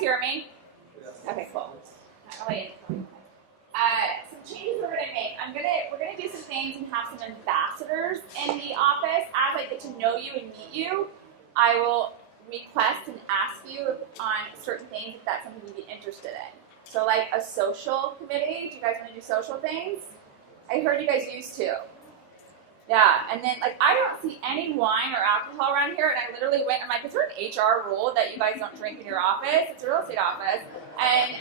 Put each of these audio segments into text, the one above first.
hear me? Okay, cool. Oh, wait. Some changes we're gonna make. We're gonna do some things and have some ambassadors in the office. As I get to know you and meet you, I will request and ask you on certain things if that's something you'd be interested in. So like a social committee. Do you guys want to do social things? I heard you guys used to. Yeah, and then like I don't see any wine or alcohol around here, and I literally went and like, is there an HR rule that you guys don't drink in your office? It's a real estate office, and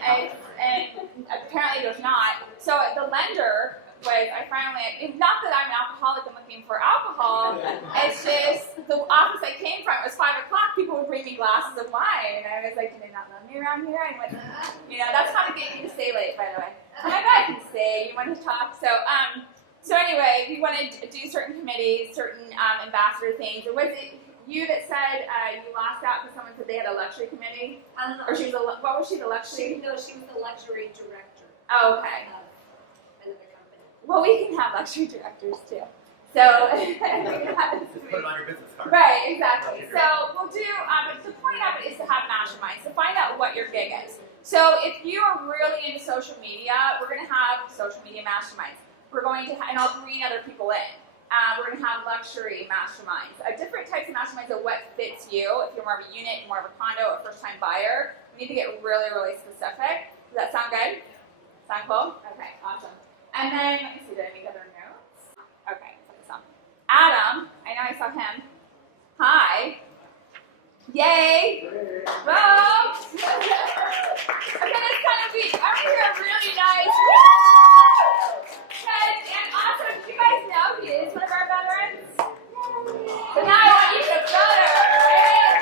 apparently there's not. So the lender was, I finally, not that I'm an alcoholic and looking for alcohol, it's just the office I came from, it was 5 o'clock, people would bring me glasses of wine, and I was like, do they not love me around here? I went, that's how to get you to stay late, by the way. Oh my God, I can stay, you want to talk? So anyway, we wanted to do certain committees, certain ambassador things. Or was it you that said you lost out because someone said they had a luxury committee? Or she was what was she, the luxury? She was the luxury director. Oh, okay. Of another company. Well, we can have luxury directors too. So Just put it on your business card. Right, exactly. So we'll do. The point of it is to have masterminds to find out what your gig is. So if you are really into social media, we're going to have social media masterminds. We're going to, and I'll bring other people in. We're going to have luxury masterminds, different types of masterminds of what fits you. If you're more of a unit, more of a condo, a first-time buyer, we need to get really, really specific. Does that sound good? Sound cool? Okay, awesome. And then, let me see, did I make other notes? Okay, so Adam, I know I saw him. Hi. Yay! Whoa! Okay, that's kind of weak. I'm going to hear a really nice woo! And awesome, do you guys know he is one of our veterans? So now I want you to better, right?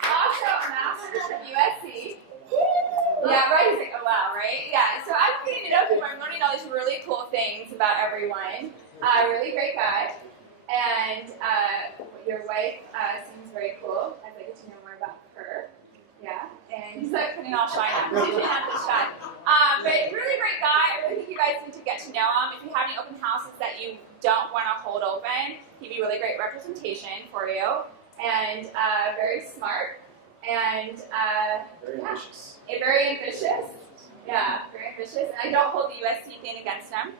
Also, Masters of USC. Yeah, right? He's like, oh wow, right? Yeah, so I'm getting to know people. I'm learning all these really cool things about everyone. Really great guy. And your wife seems very cool as I get to know more about her. Yeah, and he's like putting all shy on. He's usually not this shy. But really great guy. I really think you guys need to get to know him. If you have any open houses that you don't want to hold open, he'd be really great representation for you. And very smart. And Very ambitious. Very ambitious. Yeah, very ambitious. And I don't hold the USC thing against him.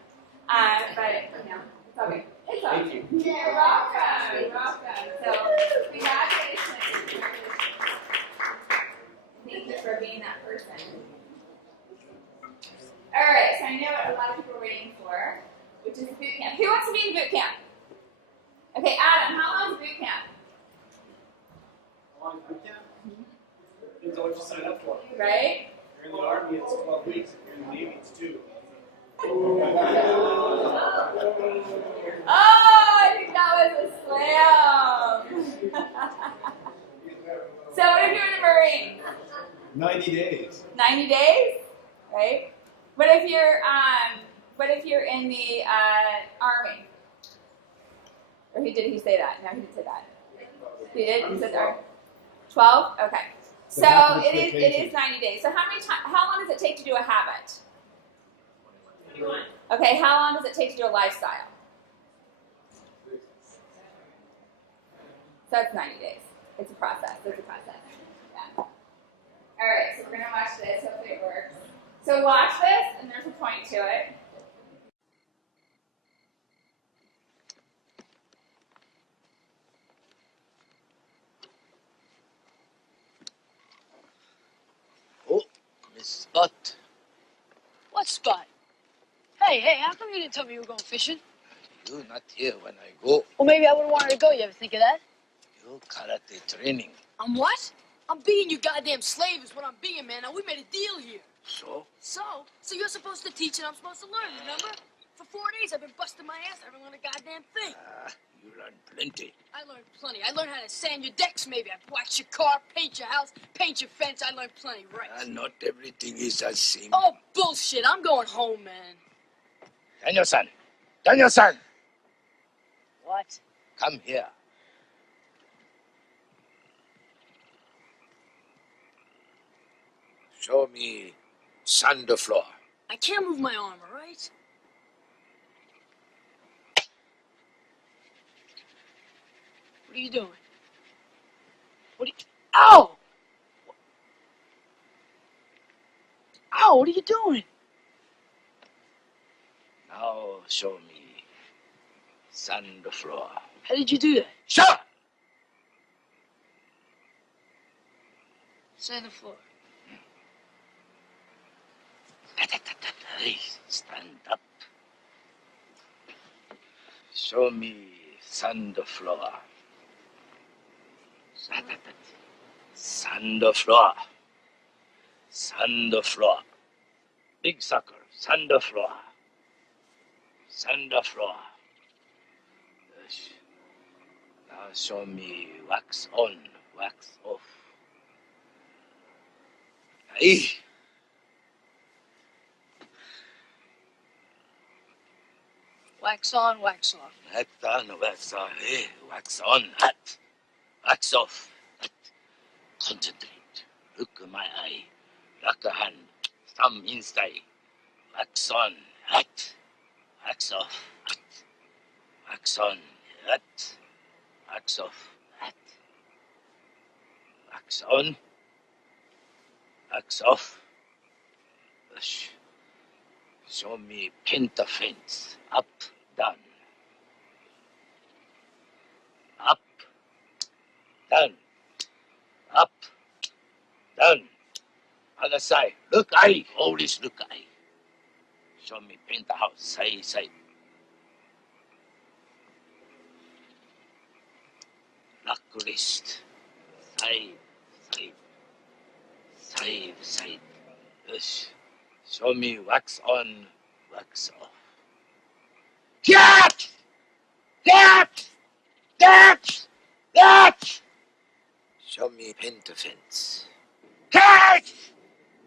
But, it's okay. It's okay. Thank you. You're welcome. You're welcome. So, congratulations. Thank you for being that person. All right, so I know what a lot of people are waiting for, which is boot camp. Who wants to be in boot camp? Okay, Adam, how long is boot camp? How long is boot camp? Depends on what you sign up for. Right? If you're in the Army, it's 12 weeks. If you're in the Navy, it's 2. Oh, I think that was a slam. So what if you're in the Marines? 90 days. 90 days, right? What if you're in the Army? Or did he say that? No, he didn't say that. He did? He said Army. 12? Okay. So it is 90 days. So how long does it take to do a habit? 21. Okay, how long does it take to do a lifestyle? So it's 90 days. It's a process. It's a process. Yeah. All right, so we're going to watch this. Hopefully it works. So watch this, and there's a point to it. Oh, Miss Spot. What spot? Hey, how come you didn't tell me you were going fishing? You not here when I go. Well, maybe I would have wanted to go. You ever think of that? You karate training. I'm what? I'm being your goddamn slave is what I'm being, man. Now, we made a deal here. So? So you're supposed to teach and I'm supposed to learn, remember? For 4 days, I've been busting my ass. I haven't learned a goddamn thing. You learn plenty. I learned plenty. I learned how to sand your decks, maybe. I wax your car, paint your house, paint your fence. I learned plenty, right? Not everything is as simple. Oh, bullshit. I'm going home, man. Daniel-san. Daniel-san. What? Come here. Show me sand the floor. I can't move my arm, all right? What are you doing? What are you... Ow! Ow, what are you doing? Now show me sand floor. How did you do that? Shut up! Sand the floor. Hey, stand up. Show me sand floor. Sand floor. Sand floor. Big sucker. Sand floor. Sand floor. Yes. Now show me wax on, wax off. Hey. Wax on, wax off. Wax on, wax off. Hey, wax on, hot. Wax off. Hot. Concentrate. Look at my eye. Lock a hand. Thumb inside. Wax on, hot. Wax off, hot. Wax on, hot. Wax off, hot. Wax on. Wax off. Push. Show me penta fence. Up, down. Up, down. Up, down. Other side. Look eye. Always look eye. Show me paint the house. Side, side. Lock wrist. Side, side. Side, side. Yes. Show me wax on, wax off. Get! Get! Get! Get! Show me paint the fence. Get!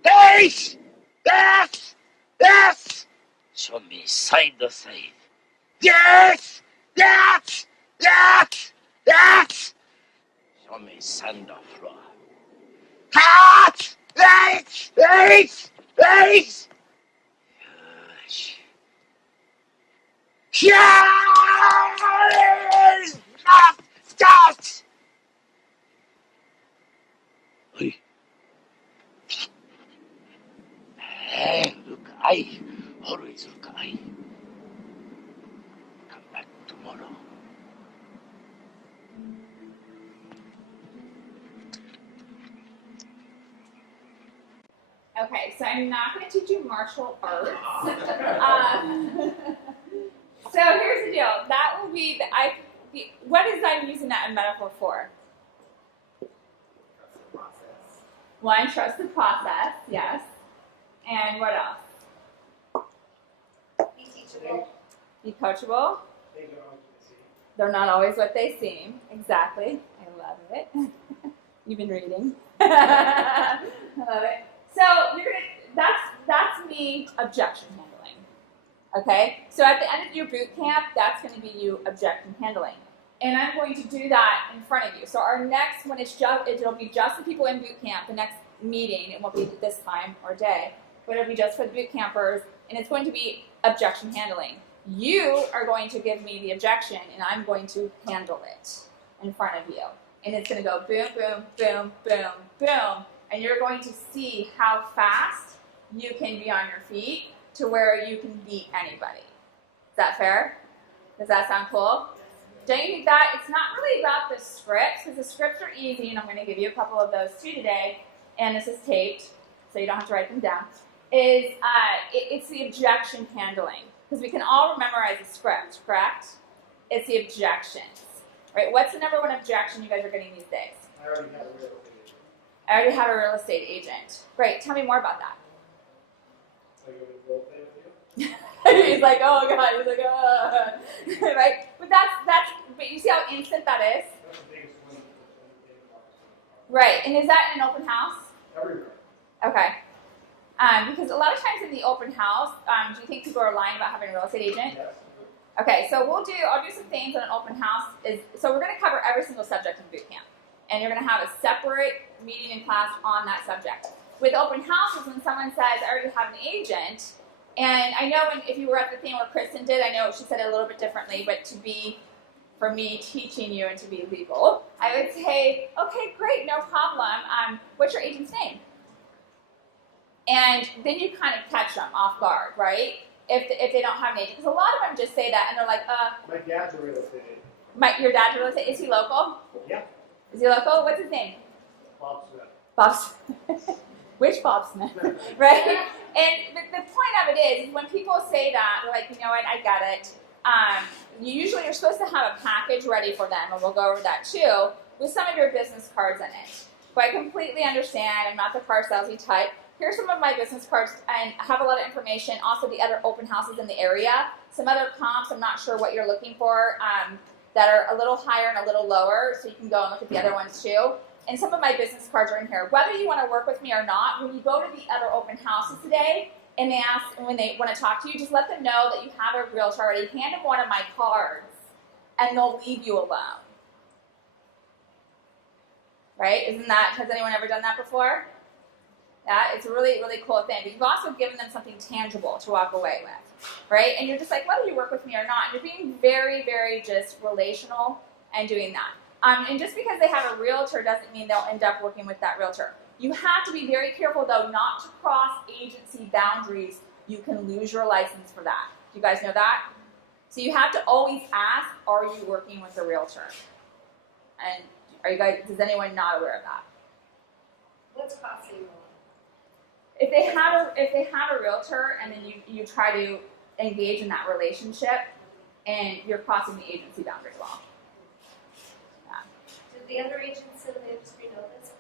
Get! Get! Yes! Show me side to side. Yes! Yes! Yes! Yes! Show me sand or floor. Cut! Yes! Yes! Yes! Yes! Yes! Stop! Stop! Hey. Hey, look, I always look, I come back tomorrow. Okay, so I'm not going to teach you martial arts. So here's the deal. That will be what is I'm using that in metaphor for? One, trust the process. Yes. And what else? Be teachable. Be coachable. They're not always what they seem. Exactly. I love it. You've been reading. I love it. So that's me objection handling. Okay? So at the end of your boot camp, that's going to be you objection handling. And I'm going to do that in front of you. So our next, when it'll be just the people in boot camp, the next meeting, it won't be this time or day, but it'll be just for the boot campers, and it's going to be objection handling. You are going to give me the objection, and I'm going to handle it in front of you. And it's going to go boom, boom, boom, boom, boom, and you're going to see how fast you can be on your feet to where you can beat anybody. Is that fair? Does that sound cool? Don't you think that? It's not really about the scripts, because the scripts are easy, and I'm going to give you a couple of those too today, and this is taped, so you don't have to write them down. It's the objection handling, because we can all memorize a script, correct? It's the objections, right? What's the number one objection you guys are getting these days? I already have a real estate agent. I already have a real estate agent. Great, tell me more about that. So you would role play with you? He's like, oh God, he's like, right? But but you see how instant that is? That's the biggest one. Right, and is that in an open house? Everywhere. Okay. Because a lot of times in the open house, do you think people are lying about having a real estate agent? Yes. Okay, so I'll do some things in an open house. So we're going to cover every single subject in boot camp. And you're going to have a separate meeting in class on that subject. With open houses, when someone says, I already have an agent, and I know if you were at the thing where Kristen did, I know she said it a little bit differently, but to be for me teaching you and to be legal, I would say, okay, great, no problem. What's your agent's name? And then you kind of catch them off guard, right? If they don't have an agent. Because a lot of them just say that and they're like, My dad's a real estate agent. your dad's real estate, is he local? Yeah. Is he local? What's his name? Bob Smith. Bob Smith. Which Bob Smith? Right? And the point of it is when people say that, they're like, you know what, I get it. You usually are supposed to have a package ready for them, and we'll go over that too, with some of your business cards in it. But I completely understand, I'm not the car salesy type. Here's some of my business cards, and I have a lot of information, also the other open houses in the area. Some other comps, I'm not sure what you're looking for, that are a little higher and a little lower, so you can go and look at the other ones too. And some of my business cards are in here. Whether you want to work with me or not, when you go to the other open houses today, and they ask, when they want to talk to you, just let them know that you have a realtor already. Hand them one of my cards, and they'll leave you alone. Right? Has anyone ever done that before? Yeah, it's a really, really cool thing. But you've also given them something tangible to walk away with, right? And you're just like, whether you work with me or not, you're being very, very just relational and doing that. And just because they have a realtor doesn't mean they'll end up working with that realtor. You have to be very careful, though, not to cross agency boundaries. You can lose your license for that. Do you guys know that? So you have to always ask, are you working with a realtor? And is anyone not aware of that? What's costing more? If they have a realtor and then you try to engage in that relationship, and you're crossing the agency boundary law. Yeah. Do the other agents in the industry know this?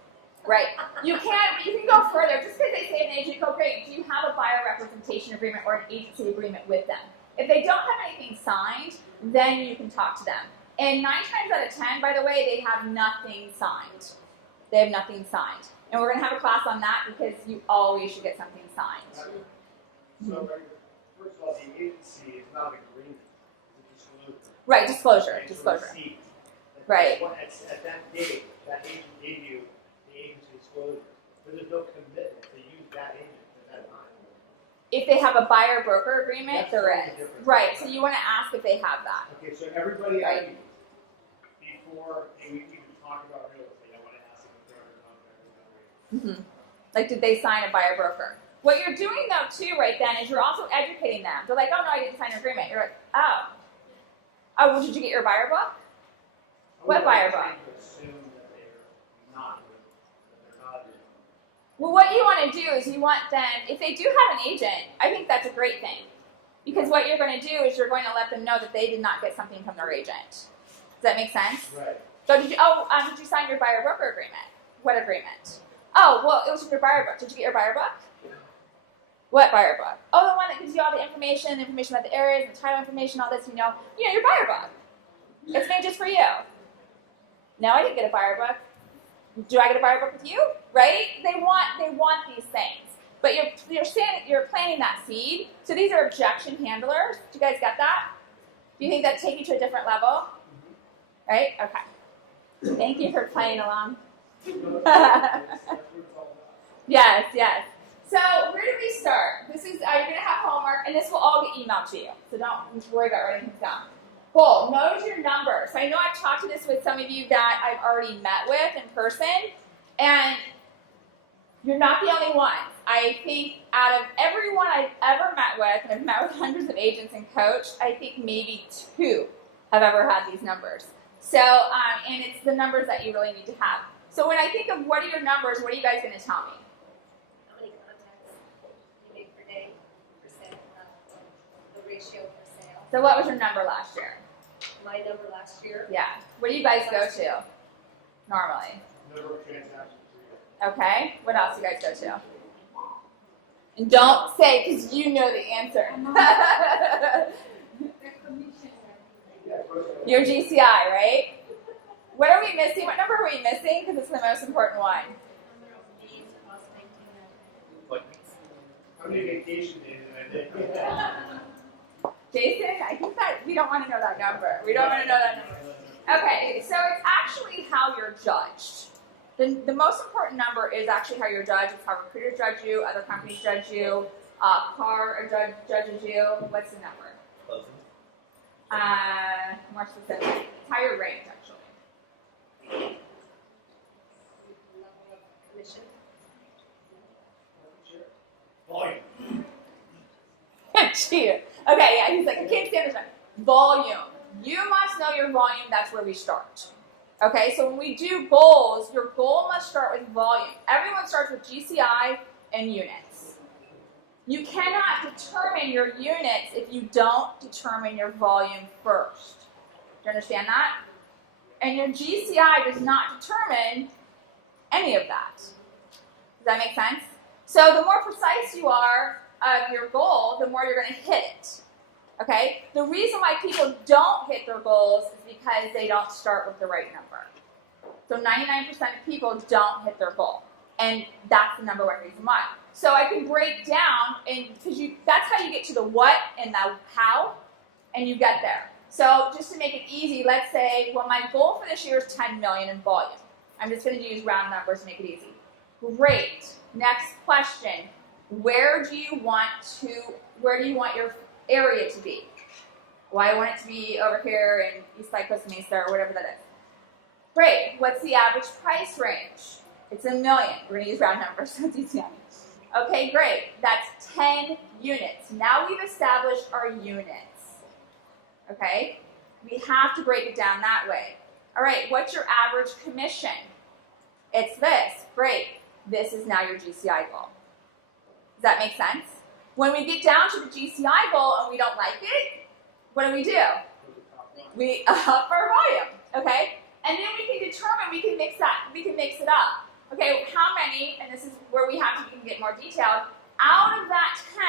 Right. You can go further. Just because they say an agent, go great. Do you have a buyer representation agreement or an agency agreement with them? If they don't have anything signed, then you can talk to them. And 9 times out of 10, by the way, they have nothing signed. They have nothing signed. And we're going to have a class on that because you always should get something signed. So, first of all, the agency is not an agreement. It's a disclosure. Right, disclosure. It's a Disclosure. receipt. Right. At that date, that agent gave you the agency disclosure. But there's no commitment to use that agent at that time. If they have a buyer-broker agreement, That's there totally is. different. Right, so you want to ask if they have that. Okay, so everybody Right. I meet, before we even talk about real estate, I want to ask them if they're under contract. Like, did they sign a buyer-broker? What you're doing, though, too, right then, is you're also educating them. They're like, oh, no, I didn't sign an agreement. You're like, oh. Oh, well, did you get your buyer book? What buyer book? Assume that they're not doing. Well, what you want to do is you want them, if they do have an agent, I think that's a great thing. Because what you're going to do is you're going to let them know that they did not get something from their agent. Does that make sense? Right. So did you sign your buyer broker agreement? What agreement? Oh, well, it was with your buyer book. Did you get your buyer book? What buyer book? Oh, the one that gives you all the information about the areas, the title information, all this, your buyer book. It's made just for you. No, I didn't get a buyer book. Do I get a buyer book with you? Right? They want these things. But you're planting that seed. So these are objection handlers. Do you guys get that? Do you think that take you to a different level? Right? Okay. Thank you for playing along. Yes. So where do we start? This is you're gonna have homework, and this will all get emailed to you. So don't worry about writing things down. Cool. Note your numbers. So I know I've talked to this with some of you that I've already met with in person, and you're not the only one. I think out of everyone I've ever met with, and I've met with hundreds of agents and coached, I think maybe 2 have ever had these numbers. So, and it's the numbers that you really need to have. So when I think of what are your numbers, what are you guys going to tell me? How many contacts you make per day, percent, the ratio per sale? So what was your number last year? My number last year, Yeah. What do you guys go to normally? Number of transactions. Okay. What else do you guys go to? And don't say because you know the answer. Your GCI, right? What are we missing? What number are we missing? Because it's the most important one. How many vacation days did I take? Jason, I think that we don't want to know that number. We don't want to know that number. Okay, so it's actually how you're judged. The most important number is actually how you're judged. It's how recruiters judge you, other companies judge you, CAR judges you. What's the number? More specific, higher range actually. Level of commission. Volume. Gee. Okay, yeah, he's like, I can't stand this one. Volume. You must know your volume, that's where we start. Okay, so when we do goals, your goal must start with volume. Everyone starts with GCI and units. You cannot determine your units if you don't determine your volume first. Do you understand that? And your GCI does not determine any of that. Does that make sense? So the more precise you are of your goal, the more you're going to hit it. Okay? The reason why people don't hit their goals is because they don't start with the right number. So 99% of people don't hit their goal. And that's the number one reason why. So I can break down, and because that's how you get to the what and the how, and you get there. So just to make it easy, let's say, well, my goal for this year is 10 million in volume. I'm just going to use round numbers to make it easy. Great. Next question. Where do you want your area to be? Well, I want it to be over here in East Side Costa Mesa or whatever that is. Great. What's the average price range? It's $1 million. We're going to use round numbers, so it's easy on me. Okay, great. That's 10 units. Now we've established our units. Okay? We have to break it down that way. All right, what's your average commission? It's this. Great. This is now your GCI goal. Does that make sense? When we get down to the GCI goal and we don't like it, what do? We up our volume, okay? And then we can determine, we can mix it up. Okay, how many, and this is where we can get more detailed, out of that 10,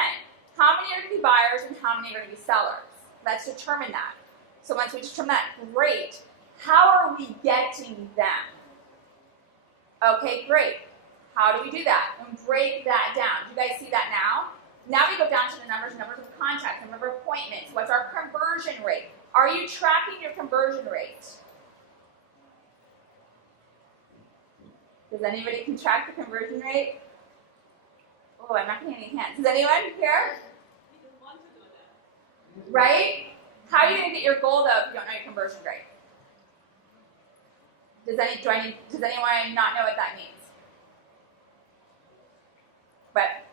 how many are going to be buyers and how many are going to be sellers? Let's determine that. So once we determine that, great. How are we getting them? Okay, great. How do we do that? And break that down. Do you guys see that now? Now we go down to the numbers of contacts, number of appointments. What's our conversion rate? Are you tracking your conversion rate? Does anybody can track the conversion rate? Oh, I'm not getting any hands. Does anyone here? Right? How are you going to get your goal though if you don't know your conversion rate? Does anyone not know what that means? But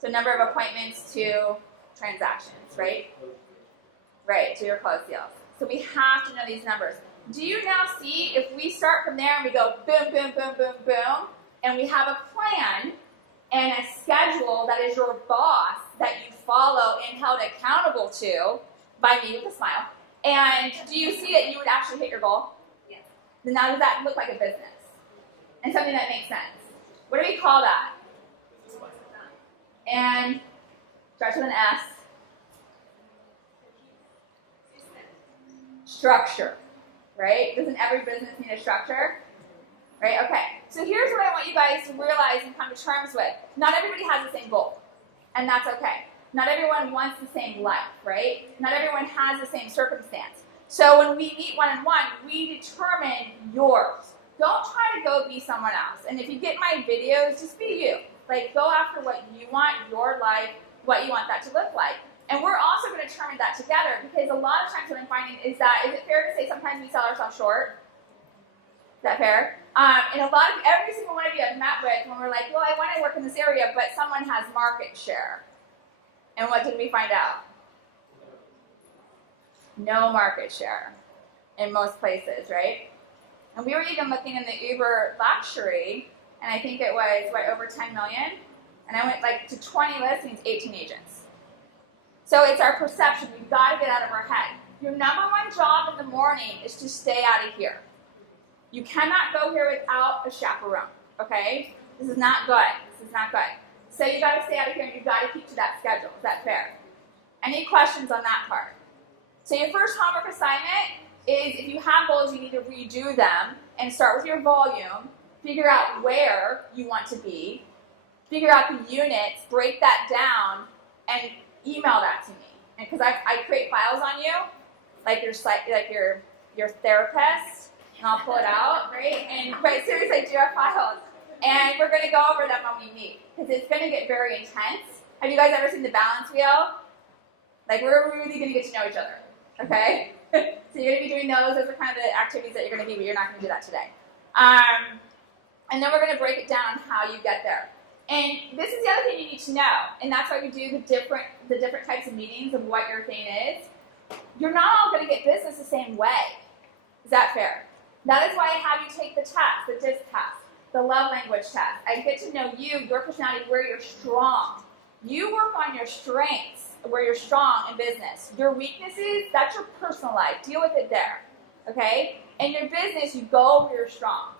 so number of appointments to transactions, right? Right, to your closed deals. So we have to know these numbers. Do you now see if we start from there and we go boom, boom, boom, boom, boom, and we have a plan and a schedule that is your boss that you follow and held accountable to by me with a smile. And do you see that you would actually hit your goal? Yes. Then now does that look like a business? And something that makes sense. What do we call that? And starts with an S. Structure, right? Doesn't every business need a structure? Right, okay. So here's what I want you guys to realize and come to terms with. Not everybody has the same goal, and that's okay. Not everyone wants the same life, right? Not everyone has the same circumstance. So when we meet one-on-one, we determine yours. Don't try to go be someone else. And if you get my videos, just be you. Like, go after what you want, your life, what you want that to look like. And we're also going to determine that together, because a lot of times what I'm finding is that, is it fair to say sometimes we sell ourselves short? Is that fair? And every single one of you I've met with, when we're like, well, I want to work in this area, but someone has market share. And what did we find out? No market share in most places, right? And we were even looking in the Uber luxury, and I think it was, over 10 million? And I went to 20 listings, 18 agents. So it's our perception. We've got to get out of our head. Your number one job in the morning is to stay out of here. You cannot go here without a chaperone, okay? This is not good. This is not good. So you got to stay out of here, and you've got to keep to that schedule. Is that fair? Any questions on that part? So your first homework assignment is, if you have goals, you need to redo them and start with your volume, figure out where you want to be, figure out the units, break that down, and email that to me. And because I create files on you, like your therapist, and I'll pull it out, right? But seriously, I do have files. And we're going to go over them when we meet, because it's going to get very intense. Have you guys ever seen the balance wheel? Like, we're really going to get to know each other. Okay? So you're going to be doing those. Those are kind of the activities that you're going to do, but you're not going to do that today. And then we're going to break it down on how you get there. And this is the other thing you need to know, and that's why we do the different types of meetings of what your thing is. You're not all going to get business the same way. Is that fair? That is why I have you take the test, the DISC test, the love language test. I get to know you, your personality, where you're strong. You work on your strengths, where you're strong in business. Your weaknesses, that's your personal life. Deal with it there. Okay? In your business, you go where you're strong.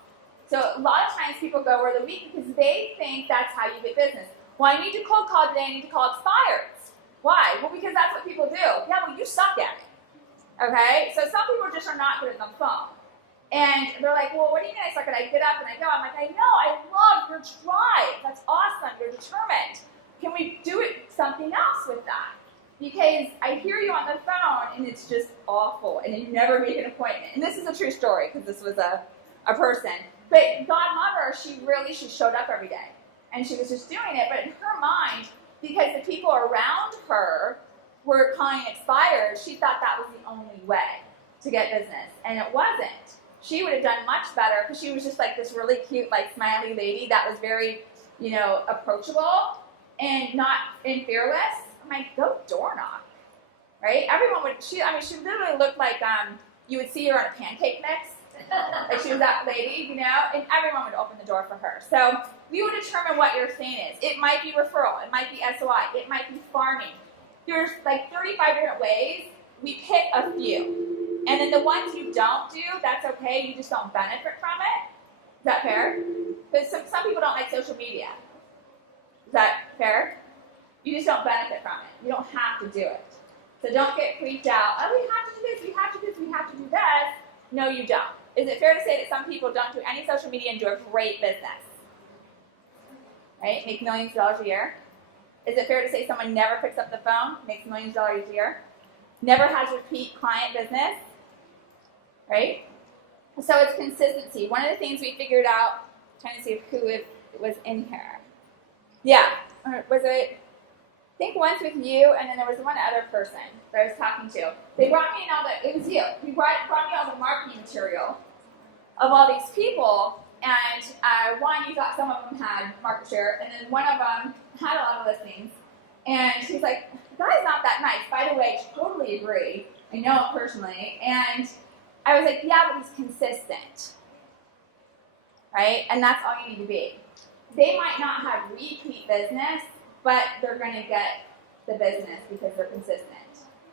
So a lot of times people go where they're weak because they think that's how you get business. Well, I need to cold call today. I need to call expireds. Why? Well, because that's what people do. Yeah, well, you suck at it. Okay? So some people just are not good at the phone. And they're like, well, what do you mean I suck at it? I get up and I go. I'm like, I know. I love your drive. That's awesome. You're determined. Can we do it something else with that? Because I hear you on the phone and it's just awful. And you never make an appointment. And this is a true story because this was a person. But Godmother, she showed up every day. And she was just doing it. But in her mind, because the people around her were calling expired, she thought that was the only way to get business. And it wasn't. She would have done much better because she was just like this really cute, like smiley lady that was very, approachable and fearless. I'm like, go door knock. Right? Everyone would, she literally looked like you would see her on a pancake mix. Like she was that lady, and everyone would open the door for her. So we would determine what your thing is. It might be referral. It might be SOI. It might be farming. There's like 35 different ways. We pick a few. And then the ones you don't do, that's okay. You just don't benefit from it. Is that fair? Because some people don't like social media. Is that fair? You just don't benefit from it. You don't have to do it. So don't get freaked out. Oh, we have to do this. We have to do this. We have to do this. No, you don't. Is it fair to say that some people don't do any social media and do a great business? Right? Make millions of dollars a year? Is it fair to say someone never picks up the phone, makes millions of dollars a year? Never has repeat client business? Right? So it's consistency. One of the things we figured out, trying to see who it was in here. Yeah. Was it? I think once with you, and then there was one other person that I was talking to. They brought me in it was you. You brought me all the marketing material of all these people, and one, you thought some of them had market share, and then one of them had a lot of listings, and she's like, the guy's not that nice. By the way, totally agree. I know him personally, and I was like, yeah, but he's consistent, right? And that's all you need to be. They might not have repeat business, but they're going to get the business because they're consistent.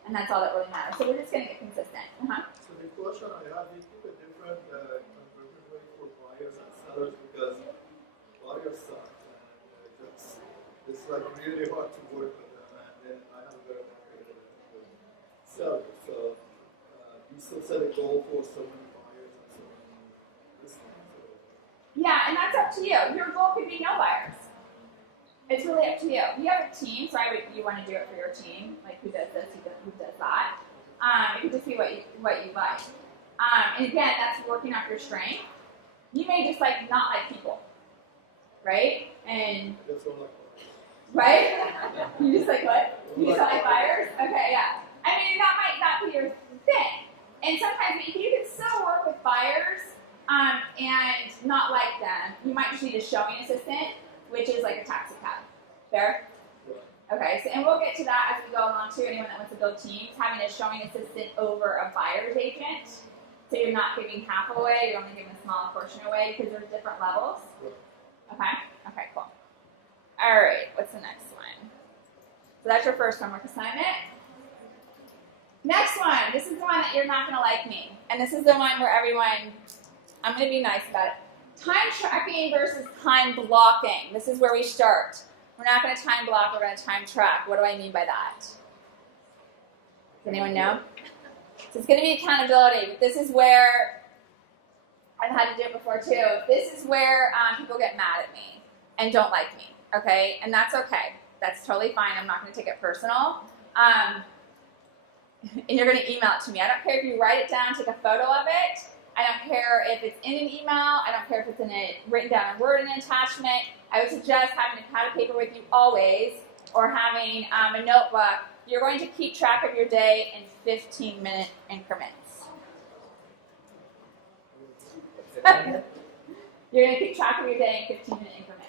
And that's all that really matters. So we're just going to get consistent. So the question I have, we keep a different conversion rate for buyers and sellers because buyers suck and it's like really hard to work with them, and then I have a better market with sellers. So we still set a goal for so many buyers and so many listings. So. Yeah, and that's up to you. Your goal could be no buyers. It's really up to you. You have a team, so you want to do it for your team, like who does this, who does that. It could just be what you like. And again, that's working off your strength. You may just not like people, right? And I just don't like buyers. right? You just like what? You just don't like buyers? Okay, yeah. I mean, that might not be your thing. And sometimes you can still work with buyers and not like them. You might just need a showing assistant, which is like a taxi cab. Fair? Okay, so and we'll get to that as we go along too. Anyone that wants to build teams, having a showing assistant over a buyer's agent. So you're not giving half away, you're only giving a small portion away because there's different levels. Okay? Okay, cool. Alright, what's the next one? So that's your first homework assignment. Next one. This is the one that you're not going to like me. And this is the one where everyone, I'm going to be nice about it. Time tracking versus time blocking. This is where we start. We're not going to time block, we're going to time track. What do I mean by that? Does anyone know? So it's going to be accountability. But this is where, I've had to do it before too. This is where people get mad at me and don't like me. Okay? And that's okay. That's totally fine. I'm not going to take it personal. And you're going to email it to me. I don't care if you write it down, take a photo of it. I don't care if it's in an email. I don't care if it's written down in Word in an attachment. I would suggest having a pad of paper with you always, or having a notebook you're going to keep track of your day in 15-minute increments. You're going to keep track of your day in 15-minute increments.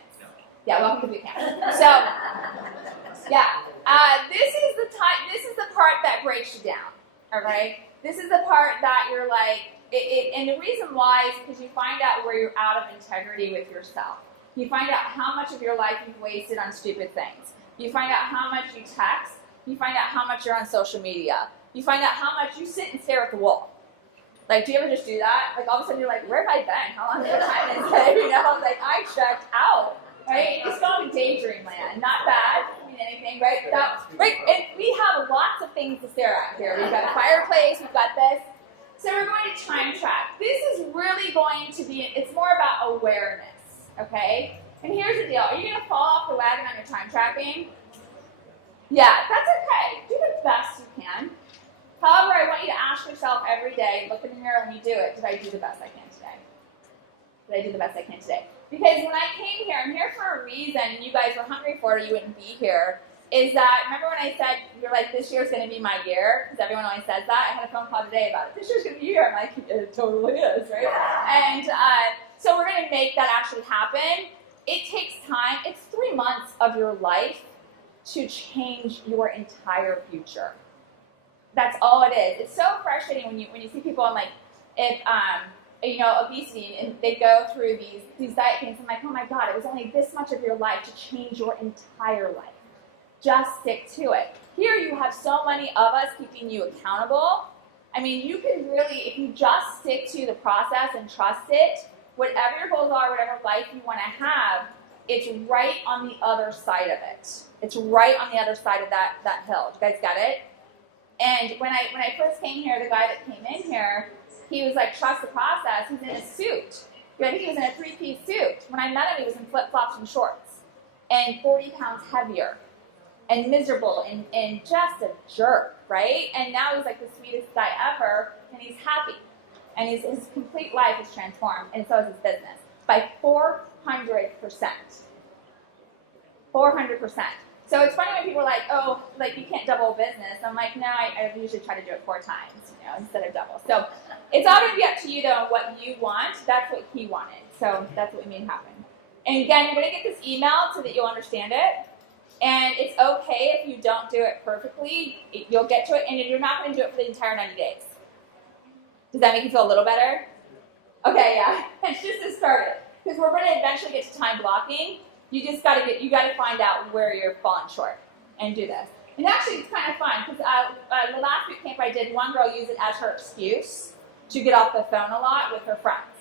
Yeah, welcome to boot camp. So, yeah, this is the part that breaks you down. All right, this is the part that you're like, and the reason why is because you find out where you're out of integrity with yourself. You find out how much of your life you've wasted on stupid things. You find out how much you text. You find out how much you're on social media. You find out how much you sit and stare at the wall. Like, do you ever just do that? Like, all of a sudden you're like, where have I been? How long has the time been today? You know, like, I checked out, right? You just go into daydream land. Not bad, I mean anything, right? Right? And we have lots of things to stare at here. We've got a fireplace, we've got this. So we're going to time track. This is really going to be, it's more about awareness, okay? And here's the deal. Are you going to fall off the wagon on your time tracking? Yeah, that's okay. Do the best you can. However, I want you to ask yourself every day, look in the mirror when you do it, did I do the best I can today? Did I do the best I can today? Because when I came here, I'm here for a reason, and you guys were hungry for it or you wouldn't be here, is that, remember when I said, you're like, this year's going to be my year? Because everyone always says that. I had a phone call today about it. This year's going to be your year. I'm like, it totally is, right? And so we're going to make that actually happen. It takes time. It's 3 months of your life to change your entire future. That's all it is. It's so frustrating when you see people on like, if obesity, and they go through these diet things. I'm like, oh my God, it was only this much of your life to change your entire life. Just stick to it. Here you have so many of us keeping you accountable. I mean, you can really, if you just stick to the process and trust it, whatever your goals are, whatever life you want to have, it's right on the other side of it. It's right on the other side of that hill. You guys got it? And when I first came here, the guy that came in here, he was like, trust the process. He's in a suit. I think he was in a 3-piece suit. When I met him, he was in flip-flops and shorts. And 40 pounds heavier. And miserable. And just a jerk, right? And now he's like the sweetest guy ever. And he's happy. And his complete life is transformed. And so is his business. By 400%. 400%. So it's funny when people are like, oh, like you can't double a business. I'm like, no, I usually try to do it 4 times, instead of double. So it's all going to be up to you, though, what you want. That's what he wanted. So that's what we made happen. And again, you're going to get this email so that you'll understand it. And it's okay if you don't do it perfectly. You'll get to it, and you're not going to do it for the entire 90 days. Does that make you feel a little better? Okay, yeah. It's just to start it. Because we're going to eventually get to time blocking. You just got to find out where you're falling short and do this. And actually, it's kind of fun because the last boot camp I did, one girl used it as her excuse to get off the phone a lot with her friends.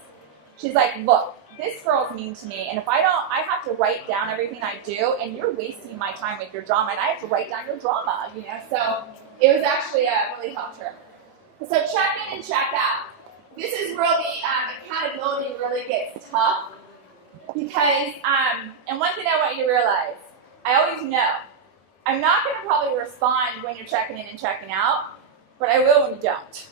She's like, look, this girl's mean to me, and if I have to write down everything I do, and you're wasting my time with your drama, and I have to write down your drama, So it was actually really helped her. So check in and check out. This is where the accountability really gets tough. Because, and one thing I want you to realize, I always know, I'm not going to probably respond when you're checking in and checking out, but I will when you don't.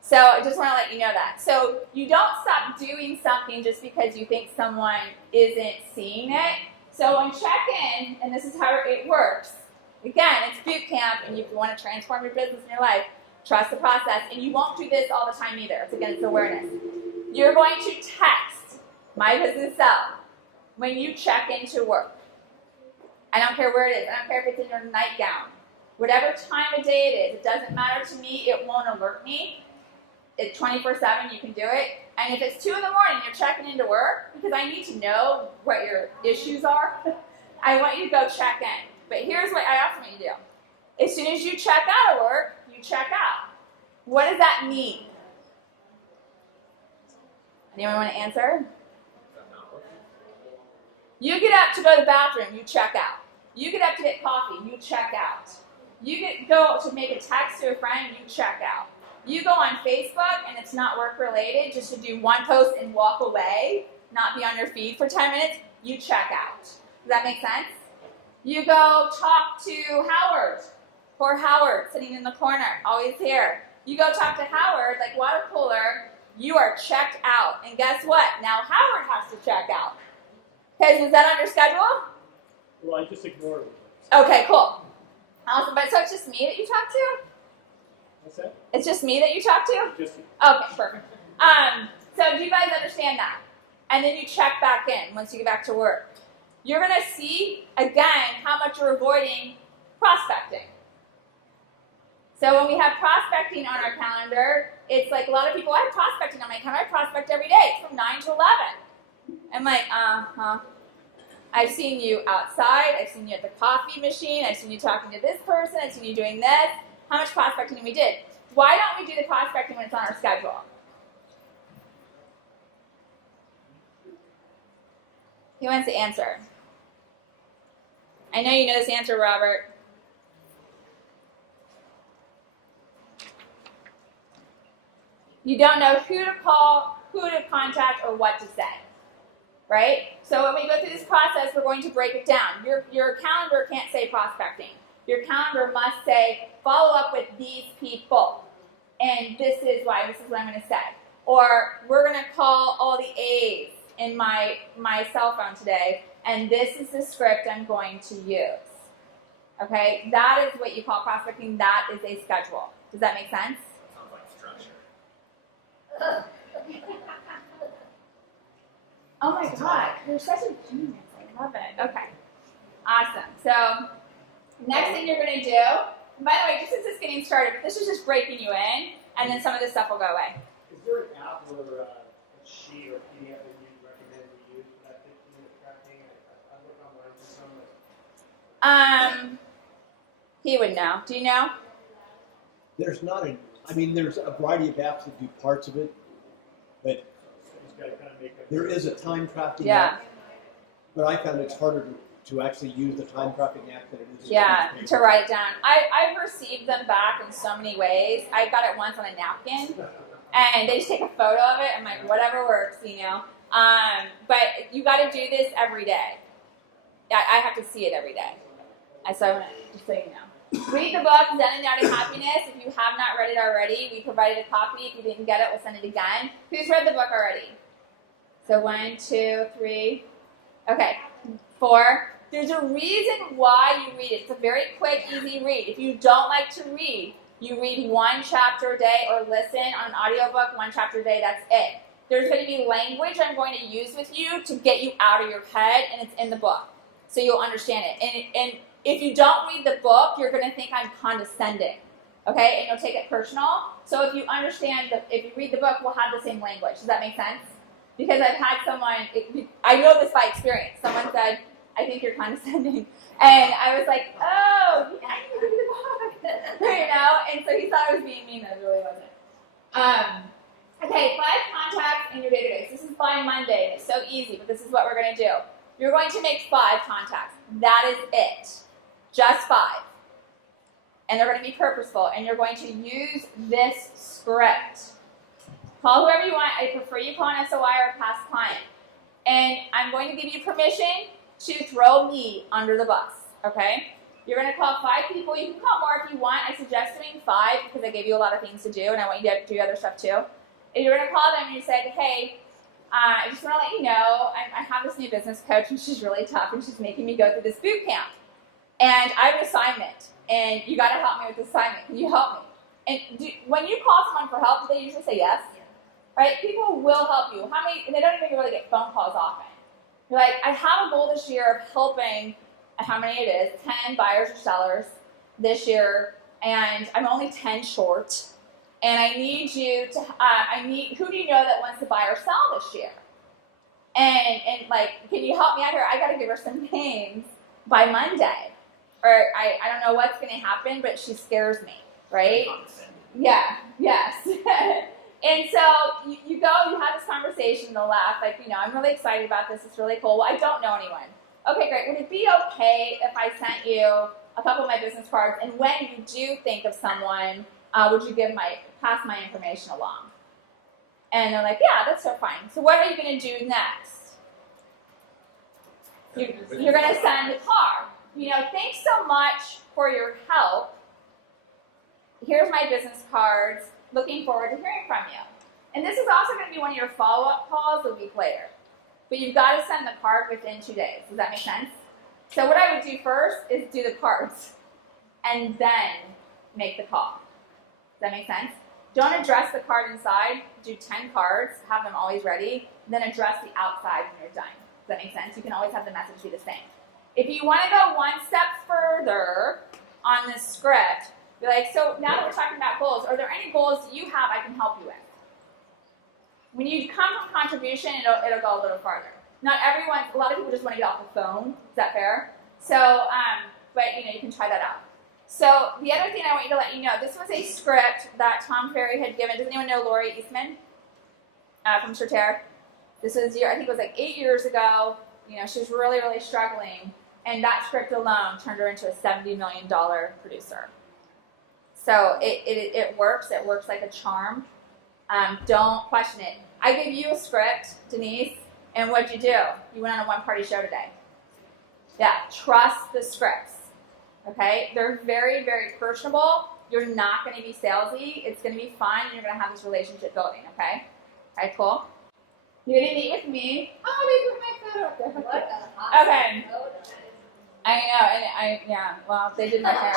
So I just want to let you know that. So you don't stop doing something just because you think someone isn't seeing it. So on check-in, and this is how it works, again, it's boot camp, and if you want to transform your business and your life, trust the process. And you won't do this all the time either. It's awareness. You're going to text my business self when you check into work. I don't care where it is. I don't care if it's in your nightgown. Whatever time of day it is, it doesn't matter to me. It won't alert me. It's 24/7. You can do it. And if it's 2 in the morning, you're checking into work, because I need to know what your issues are, I want you to go check in. But here's what I also want you to do. As soon as you check out of work, you check out. What does that mean? Anyone want to answer? You get up to go to the bathroom, you check out. You get up to get coffee, you check out. You go to make a text to a friend, you check out. You go on Facebook, and it's not work related, just to do one post and walk away, not be on your feed for 10 minutes, you check out. Does that make sense? You go talk to Howard. Poor Howard, sitting in the corner, always here. You go talk to Howard, like water cooler, you are checked out. And guess what? Now Howard has to check out. Okay, was that on your schedule? Well, I just ignored it. Okay, cool. Awesome. But so it's just me that you talk to? What's that? It's just me that you talk to? Just Okay, perfect. So do you guys understand that? And then you check back in once you get back to work. You're going to see, again, how much you're avoiding prospecting. So when we have prospecting on our calendar, it's like a lot of people, I have prospecting on my calendar. I prospect every day. It's from 9 to 11. I'm like, uh-huh. I've seen you outside. I've seen you at the coffee machine. I've seen you talking to this person. I've seen you doing this. How much prospecting we did? Why don't we do the prospecting when it's on our schedule? Who wants to answer? I know you know this answer, Robert. You don't know who to call, who to contact, or what to say, right? So when we go through this process, we're going to break it down. Your calendar can't say prospecting. Your calendar must say, follow up with these people, and this is why, this is what I'm going to say. Or we're going to call all the A's in my cell phone today, and this is the script I'm going to use. Okay, that is what you call prospecting. That is a schedule. Does that make sense? Sounds like structure. Oh my God, you're such a genius. I love it. Okay, awesome. So next thing you're going to do, and by the way, just as it's getting started, this is just breaking you in, and then some of this stuff will go away. Is there an app or a sheet or PDF that you recommend we use for that 15-minute tracking? I look online for some. He would know. Do you know? There's not a, I mean, there's a variety of apps that do parts of it, but Just gotta kind of make a. there is a time tracking Yeah. app. But I found it's harder to actually use the time tracking app than it is Yeah, use to paper. write it down. I've received them back in so many ways. I got it once on a napkin, and they just take a photo of it. I'm like, whatever works, you know. But you got to do this every day. I have to see it every day. So just so you know. Read the book, Zen and Doubting Happiness. If you have not read it already, we provided a copy. If you didn't get it, we'll send it again. Who's read the book already? So 1, 2, 3. Okay, 4. There's a reason why you read it. It's a very quick, easy read. If you don't like to read, you read 1 chapter a day or listen on an audiobook 1 chapter a day. That's it. There's going to be language I'm going to use with you to get you out of your head, and it's in the book. So you'll understand it. And if you don't read the book, you're going to think I'm condescending, okay? And you'll take it personal. So if you understand, if you read the book, we'll have the same language. Does that make sense? Because I've had someone, I know this by experience. Someone said, I think you're condescending. And I was like, oh, yeah, I need to read the book. You know? And so he thought I was being mean, and it really wasn't. Okay, 5 contacts in your database. This is by Monday. It's so easy, but this is what we're going to do. You're going to make 5 contacts. That is it. Just 5. And they're going to be purposeful. And you're going to use this script. Call whoever you want. I prefer you call an SOI or a past client. And I'm going to give you permission to throw me under the bus. Okay? You're going to call 5 people. You can call more if you want. I suggest doing 5 because I gave you a lot of things to do. And I want you to do other stuff too. And you're going to call them and you say, hey, I just want to let you know, I have this new business coach, and she's really tough, and she's making me go through this boot camp. And I have an assignment, and you got to help me with this assignment. Can you help me? And when you call someone for help, do they usually say yes? Yeah. Right? People will help you. How many? And they don't even really get phone calls often. You're like, I have a goal this year of helping, how many it is, 10 buyers or sellers this year, and I'm only 10 short. And I need you to, who do you know that wants to buy or sell this year? And like, can you help me out here? I got to give her some names by Monday. Or I don't know what's going to happen, but she scares me, right? Yeah, yes. And so you go, you have this conversation, they'll laugh, like, you know, I'm really excited about this, it's really cool. Well, I don't know anyone. Okay, great. Would it be okay if I sent you a couple of my business cards, and when you do think of someone, would you pass my information along? And they're like, yeah, that's so fine. So what are you going to do next? You're going to send a card. You know, thanks so much for your help. Here's my business cards. Looking forward to hearing from you. And this is also going to be one of your follow-up calls a week later. But you've got to send the card within 2 days. Does that make sense? So what I would do first is do the cards. and then make the call. Does that make sense? Don't address the card inside. Do 10 cards, have them always ready, then address the outside when you're done. Does that make sense? You can always have the message be the same. If you want to go one step further on this script, be like, so now that we're talking about goals, are there any goals you have I can help you with? When you come from contribution, it'll go a little farther. Not everyone, a lot of people just want to get off the phone. Is that fair? So, but you can try that out. So the other thing I want you to let you know, this was a script that Tom Ferry had given. Does anyone know Lori Eastman from Certere? This was, I think it was like 8 years ago. She was really, really struggling. And that script alone turned her into a $70 million producer. So it works. It works like a charm. Don't question it. I gave you a script, Denise, and what'd you do? You went on a one-party show today. Yeah, trust the scripts. Okay? They're very, very personable. You're not going to be salesy. It's going to be fun, and you're going to have this relationship building. Okay? All right, cool. You're going to meet with me. Oh, they put my photo up there. What a hot Okay. photo. I know, and well, they did my hair.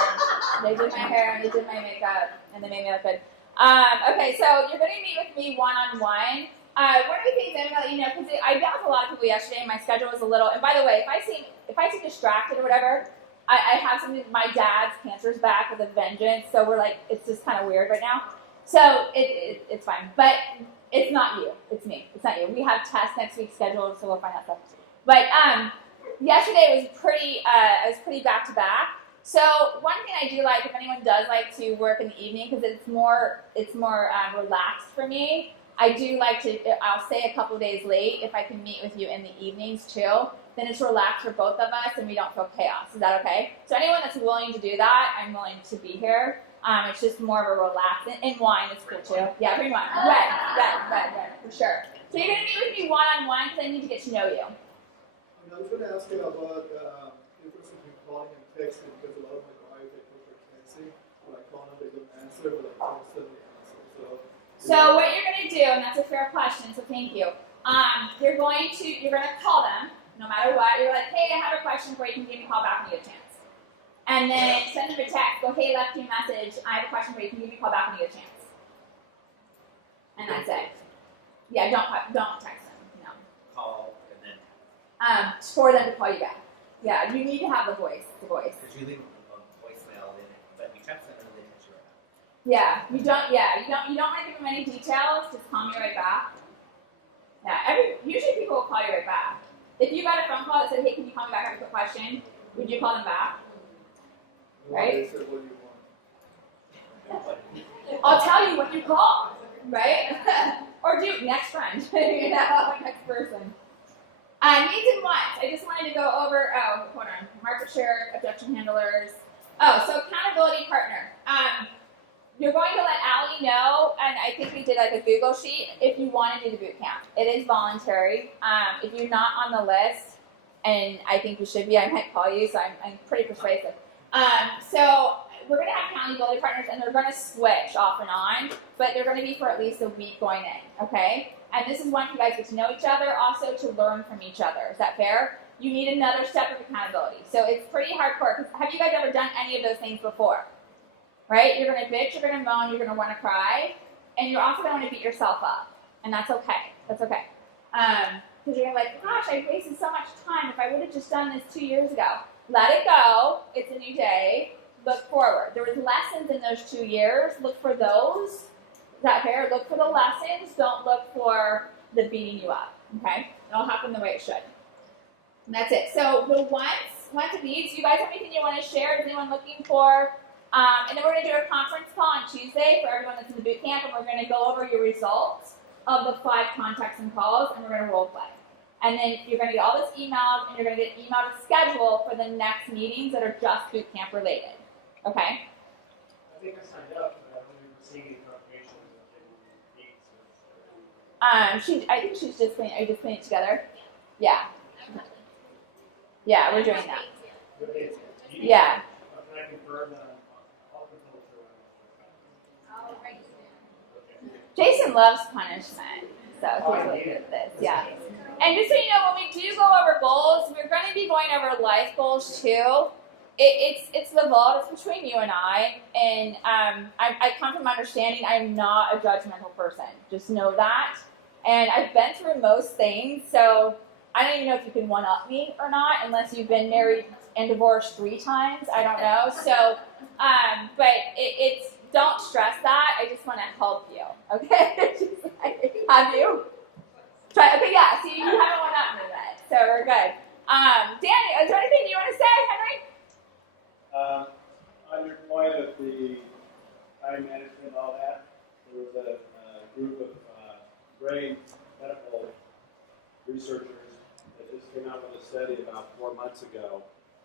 They did my hair, and they did my makeup, and they made me look good. Okay, so you're going to meet with me one-on-one. One of the things I'm going to let you know, because I dealt with a lot of people yesterday, and my schedule was a little, and by the way, if I seem distracted or whatever, I have something, my dad's cancer's back with a vengeance, so we're like, it's just kind of weird right now. So it's fine, but it's not you, it's me, it's not you. We have tests next week scheduled, so we'll find out stuff. But yesterday was pretty back to back. So one thing I do like, if anyone does like to work in the evening, because it's more relaxed for me, I do like to, I'll stay a couple days late if I can meet with you in the evenings too. Then it's relaxed for both of us and we don't feel chaos. Is that okay? So anyone that's willing to do that, I'm willing to be here. It's just more of a relaxed, and wine is cool too. Yeah, bring wine. Red, for sure. So you're going to meet with me one-on-one because I need to get to know you. I was going to ask you about difference between calling and texting, because a lot of my guys, they prefer texting. When I call them, they don't answer, but I text them, they answer. So what you're going to do, and that's a fair question, so thank you. You're going to call them, no matter what. You're like, hey, I have a question for you. Can you give me a call back when you get a chance? And then send them a text. Go, hey, left you a message. I have a question for you. Can you give me a call back when you get a chance? And that's it. Yeah, don't text them. No. Call and then. For them to call you back. Yeah, you need to have the voice. Because you leave a voicemail in it, but you text them and they text you right back. Yeah, you don't want to give them any details. Just call me right back. Yeah, usually people will call you right back. If you got a phone call that said, hey, can you call me back? I have a quick question. Would you call them back? Right? They said, what do you want? I'll tell you when you call, right? Or do next friend, next person. Needs and wants. I just wanted to go over, hold on. Market share, objection handlers. So accountability partner. You're going to let Allie know, and I think we did like a Google sheet, if you want to do the boot camp. It is voluntary. If you're not on the list, and I think you should be, I might call you, so I'm pretty persuasive. So we're going to have accountability partners, and they're going to switch off and on, but they're going to be for at least a week going in, okay? And this is one for you guys get to know each other, also to learn from each other. Is that fair? You need another step of accountability. So it's pretty hardcore. Have you guys ever done any of those things before? Right? You're going to bitch, you're going to moan, you're going to want to cry, and you're also going to want to beat yourself up. And that's okay. That's okay. Because you're like, gosh, I wasted so much time. If I would have just done this 2 years ago. Let it go. It's a new day. Look forward. There was lessons in those 2 years. Look for those. Is that fair? Look for the lessons. Don't look for the beating you up. Okay? It'll happen the way it should. And that's it. So the wants of needs. You guys have anything you want to share? Is anyone looking for? And then we're going to do a conference call on Tuesday for everyone that's in the boot camp, and we're going to go over your results of the 5 contacts and calls, and we're going to role play. And then you're going to get all this emailed, and you're going to get emailed a schedule for the next meetings that are just boot camp related. Okay? I think I signed up, but I don't remember seeing any confirmation of I think she's just putting. Are you just putting it together? Yeah. Yeah, we're doing that. the dates. Yeah. Can I confirm that agriculture? I'll write you Jason loves punishment, so he's really good at this. Yeah. And just so you know, when we do go over goals, we're going to be going over life goals too. it's the vault. It's between you and I. And I come from understanding I'm not a judgmental person. Just know that. And I've been through most things, so I don't even know if you can one-up me or not, unless you've been married and divorced 3 times. I don't know. So, but it's don't stress that. I just want to help you. Okay? Just like, have you? Try. Okay, yeah. See, you haven't one-up me yet, so we're good. Danny, is there anything you want to say, Henry? On your point of the time management and all that, there was a group of brain medical researchers that just came out with a study about 4 months ago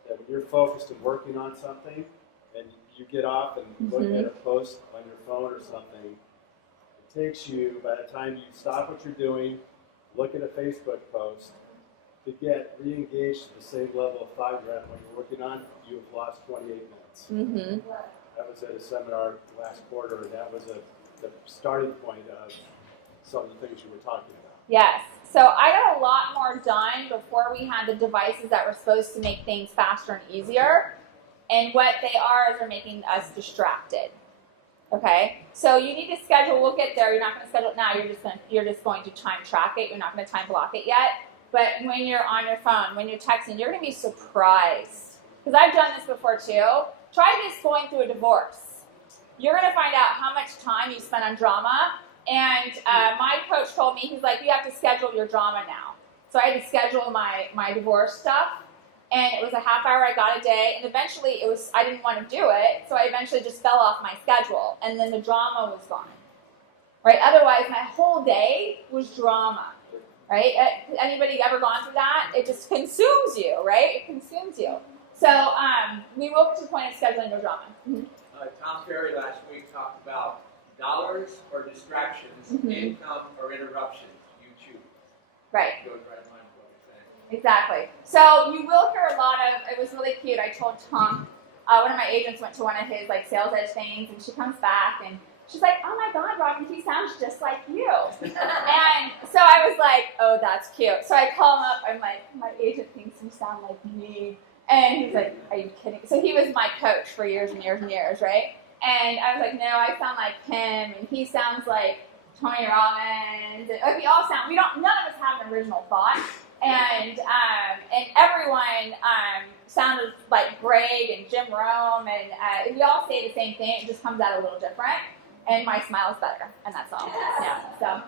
that when you're focused and working on something and you get off and look at a post on your phone or something, it takes you, by the time you stop what you're doing, look at a Facebook post, to get re-engaged to the same level of thought you're at when you're working on, you have lost 28 minutes. Mm-hmm. I was at a seminar last quarter, and that was the starting point of some of the things you were talking about. Yes. So I got a lot more done before we had the devices that were supposed to make things faster and easier. And what they are is they're making us distracted. Okay? So you need to schedule. We'll get there. You're not going to schedule it now. You're just going to time track it. You're not going to time block it yet. But when you're on your phone, when you're texting, you're going to be surprised. Because I've done this before too. Try this going through a divorce. You're going to find out how much time you spend on drama. And my coach told me, he's like, you have to schedule your drama now. So I had to schedule my divorce stuff. And it was a half hour, I got a day. And eventually I didn't want to do it. So I eventually just fell off my schedule. And then the drama was gone. Right? Otherwise, my whole day was drama. Right? Anybody ever gone through that? It just consumes you, right? It consumes you. So we will get to the point of scheduling your drama. Mm-hmm. Tom Ferry last week talked about dollars or distractions, income or interruptions. You choose. Right. Goes right in line with what you're saying. Exactly. So you will hear a lot of, it was really cute. I told Tom, one of my agents went to one of his sales edge things, and she comes back and she's like, oh my God, Robin, he sounds just like you. And so I was like, oh, that's cute. So I call him up. I'm like, my agent thinks you sound like me. And he's like, are you kidding? So he was my coach for years and years and years, right? And I was like, no, I sound like him. And he sounds like Tony Robbins. And we all sound, none of us have an original thought. And everyone sounded like Greg and Jim Rome. And we all say the same thing. It just comes out a little different. And my smile is better, and that's all. Yeah. So,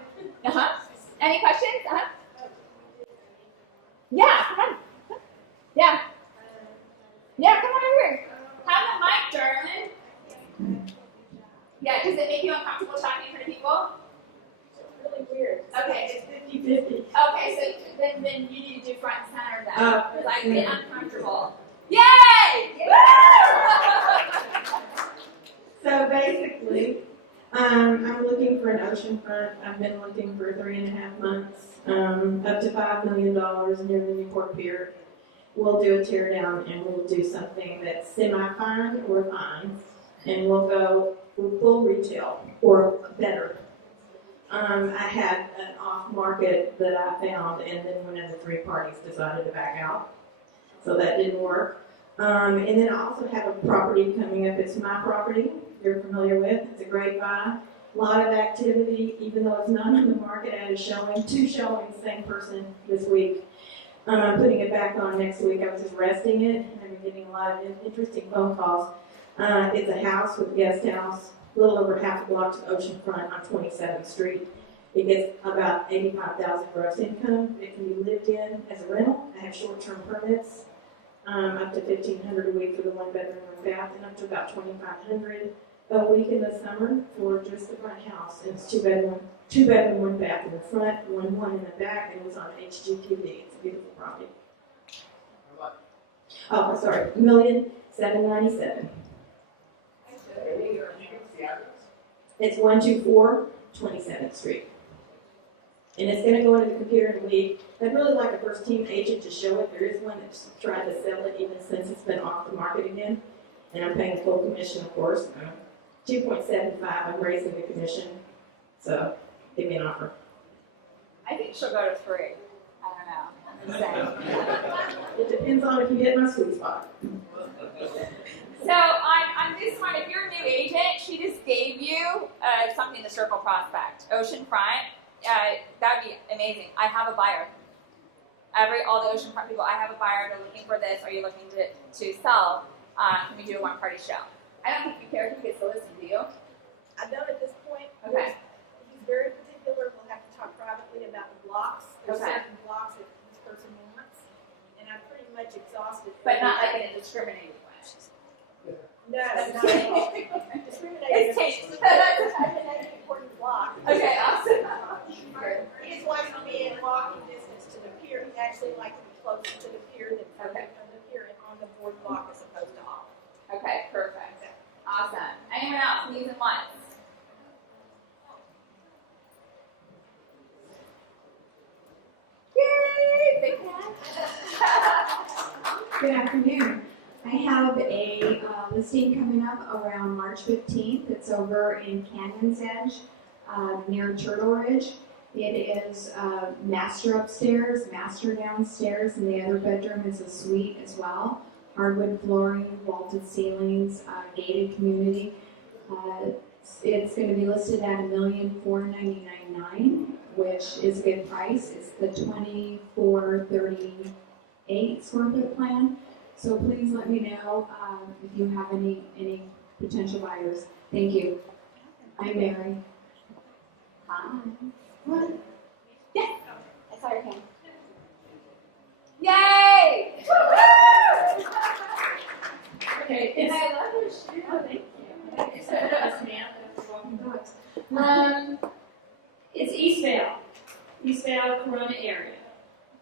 Any questions? Yeah, come on. Yeah. Yeah, come on over here. Have the mic, darling. Yeah, does it make you uncomfortable talking in front of people? It's really weird. Okay. It's 50-50. Okay, so then you need to do front and center then. Because I get uncomfortable. Yay! So basically, I'm looking for an oceanfront. I've been looking for 3.5 months, up to $5 million near the Newport Pier. We'll do a tear down and we'll do something that's semi-fine or fine, and we'll go full retail or better. I had an off market that I found, and then one of the 3 parties decided to back out, so that didn't work. And then I also have a property coming up. It's my property. You're familiar with. It's a great buy. A lot of activity, even though it's not on the market. I had a showing, 2 showings, same person this week. Putting it back on next week. I was just resting it, and I've been getting a lot of interesting phone calls. It's a house with a guest house, a little over half a block to oceanfront on 27th Street. It gets about $85,000 gross income. It can be lived in as a rental. I have short-term permits, up to $1,500 a week for the 1-bedroom, 1-bath, and up to about $2,500 a week in the summer for just the front house. And it's 2-bedroom, 1-bath in the front, one in the back, and it's on HGTV. It's a beautiful property. Oh, sorry, $1,797,000. It's 124 27th Street. And it's going to go into the computer in a week. I'd really like a first team agent to show it. There is one that's tried to sell it even since it's been off the market again. And I'm paying full commission, of course. 2.75, I'm raising the commission. So, give me an offer. I think she'll go to 3. I don't know. I'm just saying. It depends on if you hit my sweet spot. So on this one, if you're a new agent, she just gave you something to circle prospect. Oceanfront, that'd be amazing. I have a buyer. All the oceanfront people, I have a buyer. They're looking for this. Are you looking to sell? Can we do a one-party show? I don't think you care who gets the listing, do you? I don't at this point. Okay. He's very particular. We'll have to talk privately about the blocks. There's Okay. certain blocks that this person wants, and I've pretty much exhausted. But not like in a discriminating way. No, not at all. Discriminating. It's taste. That's an important block. Okay, awesome. He just likes to be in walking distance to the pier. He actually likes to be closer to the pier than Okay. on the pier and on the boardwalk as opposed to off. Okay, perfect. Awesome. Anyone else? Needs and wants? Yay! Big Good afternoon. I have a listing coming up around March 15th. It's over in Canyon's Edge, near Turtle Ridge. It is master upstairs, master downstairs, and the other bedroom is a suite as well. Hardwood flooring, vaulted ceilings, gated community. It's going to be listed at $1,499,900, which is a good price. It's the 2438 square foot plan. So please let me know if you have any potential buyers. Thank you. I'm Mary. Hi. What? Yes. I saw your hand. Yay! Okay, And I love your shoe. Oh, thank you. It's Eastvale, Corona area.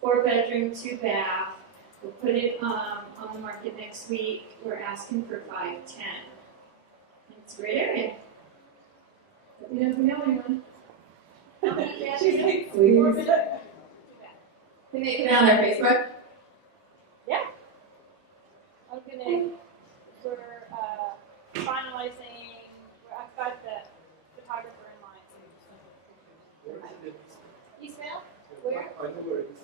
4-bedroom, 2-bath. We'll put it on the market next week. We're asking for $510,000. It's a great area. Let me know if you know anyone. How many She's bedrooms? like, please. Can they get on their Facebook? Yeah. We're finalizing. I've got the photographer in line. Eastvale? Where? I know where it is.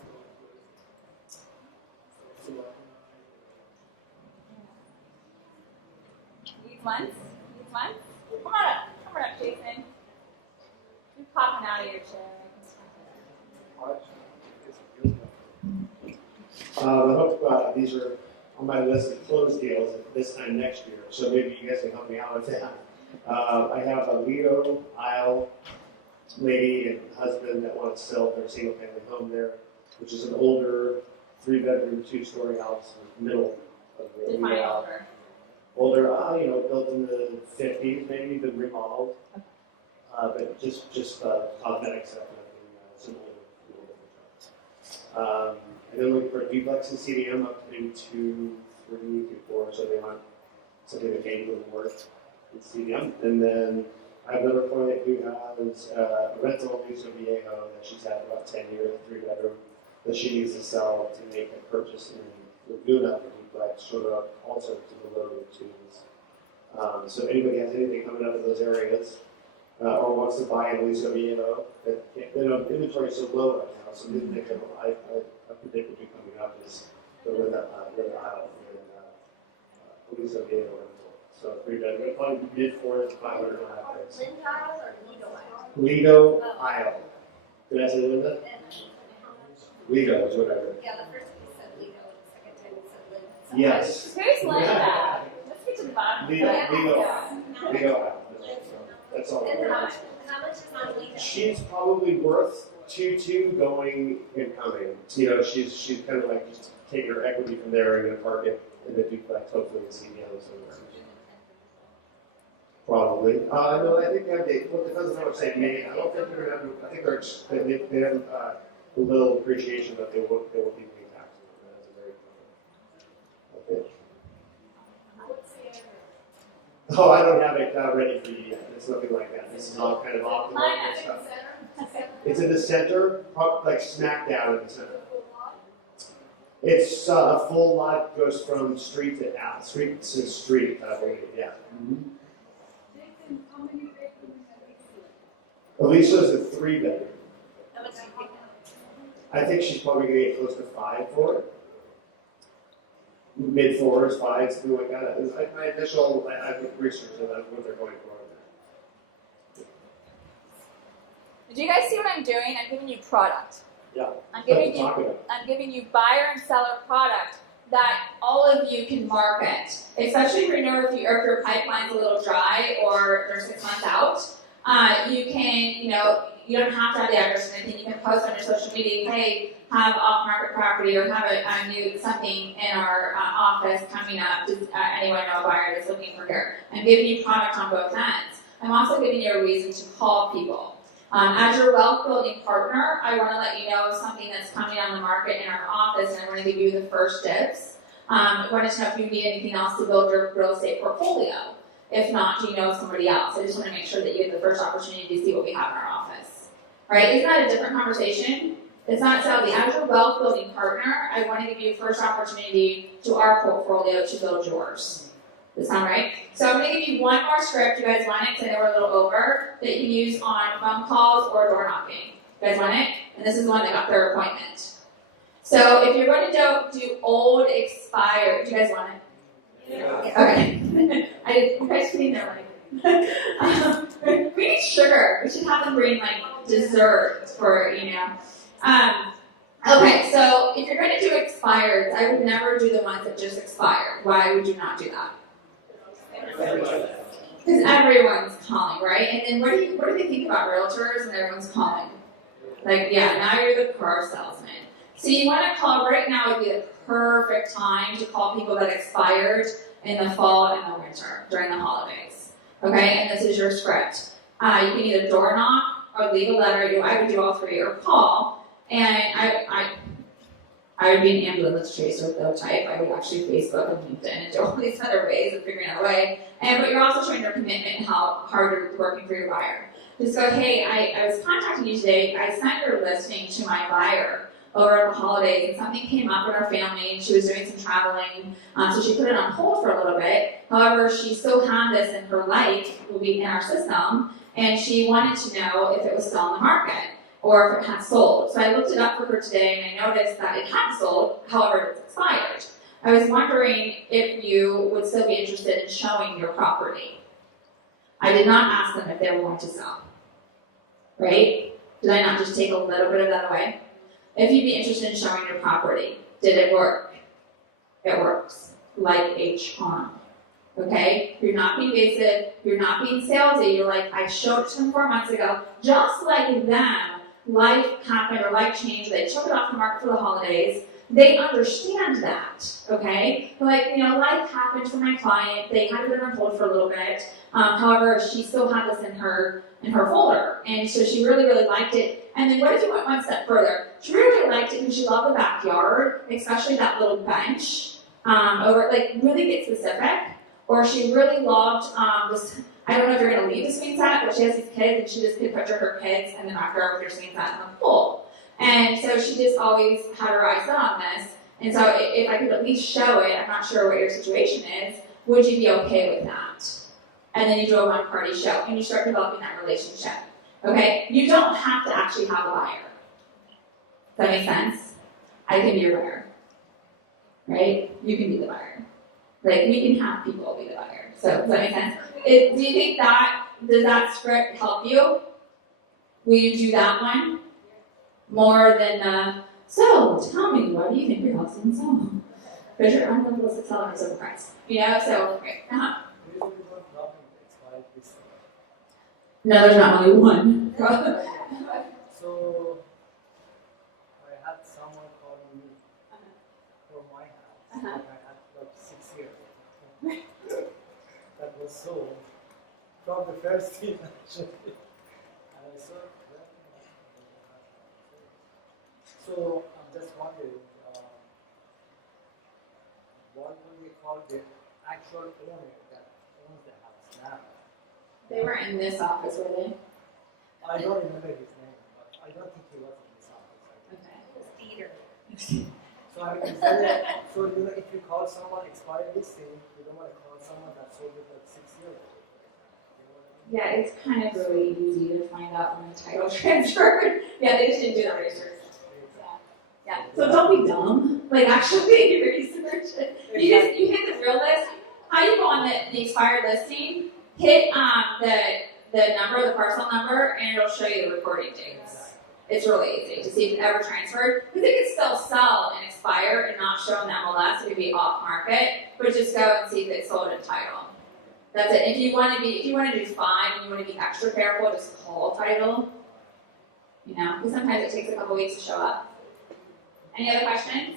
These ones? These ones? Come on up. Come on up, Jason. You're popping out of your chair. I hope these are on my list of closed deals at this time next year, so maybe you guys can help me out with that. I have a Lido Isle lady and husband that want to sell their single family home there, which is an older 3-bedroom, 2-story house in the middle of the Define Lido Isle. older. Older, built in the 50s, maybe even remodeled, but just cosmetic stuff, nothing simple. And then looking for a duplex in CDM up to maybe 2, 3, 4, so they want something that maybe would work in CDM. And then I have another client who has a rental lease of Viejo that she's had for about 10 years, 3-bedroom, that she needs to sell to make a purchase in Laguna for duplex, sort of also to the low twos. So if anybody has anything coming up in those areas, or wants to buy a lease of Viejo, inventory is so low right now, so the thing I predict will be coming up is the Linda Isle and lease of Viejo rental. So 3-bedroom, probably mid-400s, 500 Lindile or Lido Isle? Lido Isle. Did I say Linda? Lido is whatever. Yeah, the first time you said Lido, and the second time you said Linda. Yes. Who's Linda? Let's get to the bottom. Lido Isle. That's all. And how much is on Lido? She's probably worth 2.2 going and coming. She's kind of like just taking her equity from there and gonna park it in the duplex, hopefully in CDL somewhere. Probably. No, I think they have date. Well, it depends on how much they made. I don't think they're gonna have. I think they have a little appreciation that they will be paying taxes. That's a very okay. Oh, I don't have it ready for you yet. It's nothing like that. This is all kind of off the market stuff. It's in the center, like smack down in the center. It's a full lot, goes from street to street, I believe, yeah. Mm-hmm. Alicia's a 3-bedroom. How much do you think? I think she's probably going to get close to 5 for it. mid-4s, 5s, something like that. It was like my initial, I research and that's what they're going for. Do you guys see what I'm doing? I'm giving you product. Yeah. I'm giving you buyer and seller product that all of you can market, especially if if your pipeline's a little dry or they're 6 months out. You can, you don't have to have the address or anything. You can post on your social media, hey, have off-market property or have a new something in our office coming up. Does anyone know a buyer that's looking for here? I'm giving you product on both ends. I'm also giving you a reason to call people. As your wealth building partner, I want to let you know of something that's coming on the market in our office, and I want to give you the first tips. I wanted to know if you need anything else to build your real estate portfolio. If not, do you know somebody else? I just want to make sure that you get the first opportunity to see what we have in our office. Right? Isn't that a different conversation? It's not salesy. As your wealth building partner, I want to give you first opportunity to our portfolio to build yours. Does that sound right? So I'm going to give you one more script. You guys want it? Because I know we're a little over. That you can use on phone calls or door knocking. You guys want it? And this is the one that got their appointment. So if you're going to do old expired, do you guys want it? Yeah. Okay. I did. You guys sitting there like. We need sugar. We should have them bring like dessert for Okay. So if you're going to do expired, I would never do the ones that just expired. Why would you not do that? Because everyone's calling, right? And then what do they think about realtors when everyone's calling? Like, yeah, now you're the car salesman. So you want to call right now would be the perfect time to call people that expired in the fall and the winter during the holidays. Okay, and this is your script. You can either door knock or leave a letter. I would do all three or call. And I would be an ambulance chaser though type. I would actually Facebook and LinkedIn and do all these other ways of figuring out a way. But you're also showing your commitment and how hard you're working for your buyer. Just go, hey, I was contacting you today. I sent your listing to my buyer over the holidays, and something came up with our family, and she was doing some traveling, so she put it on hold for a little bit. However, she still had this in her life, will be in our system, and she wanted to know if it was still on the market or if it had sold. So I looked it up for her today, and I noticed that it had sold, however, it's expired. I was wondering if you would still be interested in showing your property. I did not ask them if they were going to sell. Right? Did I not just take a little bit of that away? If you'd be interested in showing your property, did it work? It works. Like a charm. Okay? You're not being evasive. You're not being salesy. You're like, I showed it to them 4 months ago. Just like them, life happened or life changed. They took it off the market for the holidays. They understand that, okay? Like, life happened for my client. They had it on hold for a little bit. However, she still had this in her folder, and so she really, really liked it. And then what if you went one step further? She really liked it because she loved the backyard, especially that little bench. Really get specific. Or she really loved this. I don't know if you're going to leave the swing set, but she has these kids, and she just could picture her kids in the backyard with their swing set in the pool. And so she just always had her eyes set on this. And so if I could at least show it, I'm not sure what your situation is, would you be okay with that? And then you do a one-party show, and you start developing that relationship. Okay? You don't have to actually have a buyer. Does that make sense? I can be your buyer. Right? You can be the buyer. Like, we can have people be the buyer. So, does that make sense? Do you think does that script help you? Will you do that one? More than, so tell me, why do you think your house didn't sell? Because you're unrealistic sellers of price. So, great. No, there's not only one. So, I had someone calling me for my house. I had about 6 years. That was sold from the first team, actually. And I saw so I'm just wondering, what will we call the actual owner that owns the house now? They were in this office, were they? I don't remember his name, but I don't think he was in this office. Okay. So if you call someone expired listing, you don't want to call someone that sold it like 6 years ago. Yeah, it's kind of really easy to find out when the title transferred. Yeah, they just didn't do that research. Yeah. So don't be dumb. Like, actually research it. You hit the real list. How you go on the expired listing? Hit the number, the parcel number, and it'll show you the recording dates. It's really easy to see if it ever transferred. Because it could still sell and expire and not show in the MLS. It could be off market, but just go and see if it's sold in title. That's it. If you want to do fine and you want to be extra careful, just call title. You know, because sometimes it takes a couple weeks to show up. Any other questions?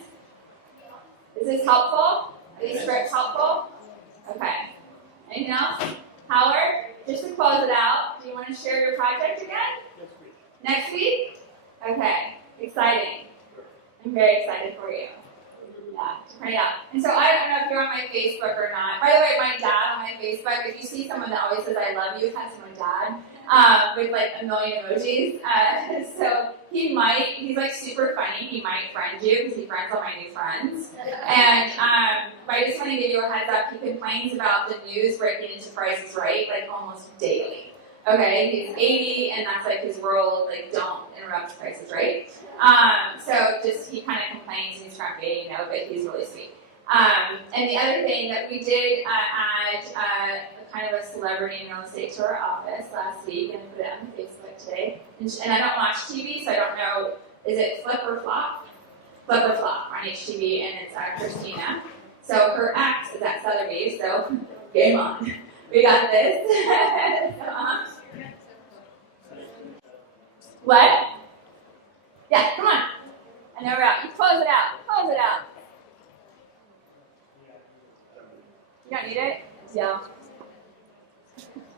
Is this helpful? Are these scripts helpful? Okay. Anything else? Howard, just to close it out, do you want to share your project again? Next week? Okay. Exciting. I'm very excited for you. Yeah, turn it out. And so I don't know if you're on my Facebook or not. By the way, my dad on my Facebook, if you see someone that always says I love you, that's my dad, with like a million emojis. So he's like super funny. He might friend you because he friends all my new friends. And but I just want to give you a heads up. He complains about the news breaking into Price is Right like almost daily. Okay, he's 80, and that's like his rule of like don't interrupt Price is Right. So just he kind of complains and he's grumpy, you know, but he's really sweet. And the other thing that we did add kind of a celebrity in real estate to our office last week, and put it on Facebook today. And I don't watch TV, so I don't know. Is it Flip or Flop? Flip or Flop on HTV, and it's Christina. So her ex is at Sotheby's, so game on. We got this. What? Yeah, come on. I know we're out. You close it out. Close it out. You don't need it? Yeah.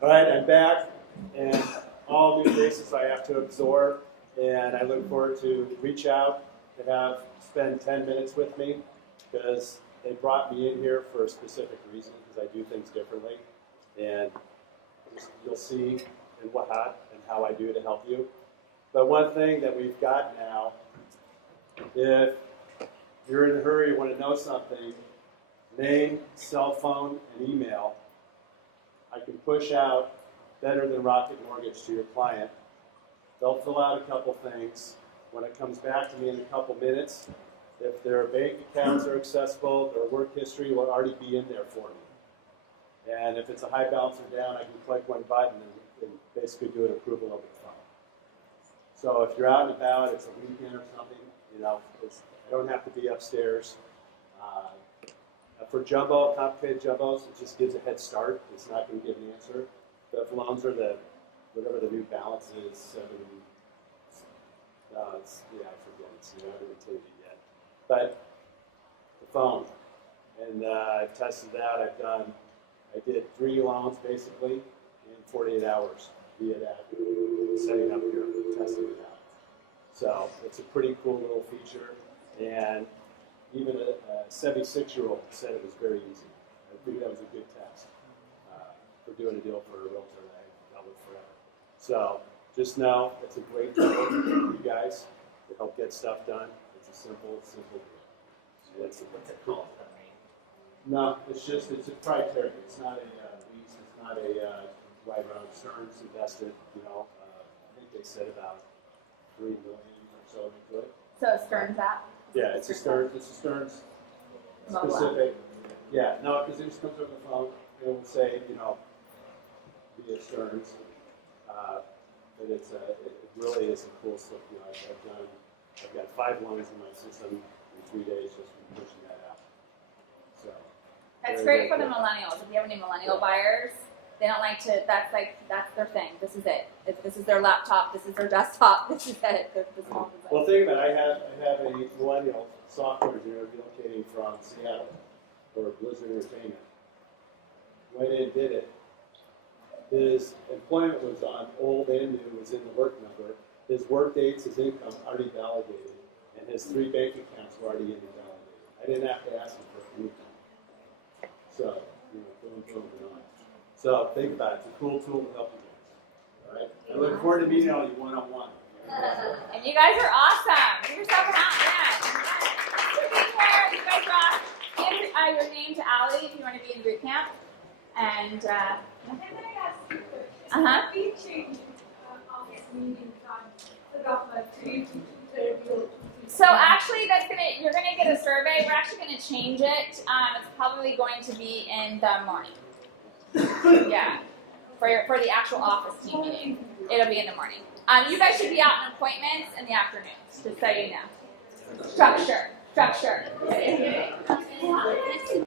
All right, I'm back, and all new faces I have to absorb, and I look forward to reach out and spend 10 minutes with me, because they brought me in here for a specific reason, because I do things differently, and you'll see in how I do to help you. But one thing that we've got now, if you're in a hurry, you want to know something, name, cell phone, and email, I can push out better than Rocket Mortgage to your client. They'll fill out a couple things. When it comes back to me in a couple minutes, if their bank accounts are accessible, their work history will already be in there for me. And if it's a high balance or down, I can click one button and basically do an approval over the phone. So if you're out and about, it's a weekend or something, you know, I don't have to be upstairs. For complicated jumbos, it just gives a head start. It's not going to give an answer. The loans are whatever the new balance is, 70. I forget. I haven't included it yet. But the phone, and I've tested that. I did 3 loans basically in 48 hours via that, setting up here, testing it out. So it's a pretty cool little feature, and even a 76-year-old said it was very easy. I think that was a good test for doing a deal for a realtor that I've dealt with forever. So just know it's a great tool for you guys to help get stuff done. It's a simple deal. What's it called? No, it's a proprietary. It's not a lease. It's not a right around. Stearns invested, I think they said about $3 million or so into it. So Stearns app? Yeah, it's a Stearns specific. Yeah, no, because it just comes over the phone. It will say, via Stearns. But it really is a cool stuff. I've got 5 loans in my system in 3 days just from pushing that out. So that's great for the millennials. If you have any millennial buyers, they don't like to. That's their thing. This is it. This is their laptop. This is their desktop. This is it. Well, think about it. I have a millennial software engineer relocating from Seattle for Blizzard Entertainment. Went in and did it. His employment was on old and new, was in the work number. His work dates, his income already validated, and his 3 bank accounts were already validated. I didn't have to ask him for anything. So, boom. So think about it. It's a cool tool to help you guys. All right. I look forward to meeting all you one-on-one. And you guys are awesome. Give yourself an out. Thanks for being here. You guys rock. Give your name to Allie if you want to be in boot camp. And So actually, you're gonna get a survey. We're actually gonna change it. It's probably going to be in the morning. Yeah, for the actual office team meeting, it'll be in the morning. You guys should be out in appointments in the afternoons, just so you know. Structure.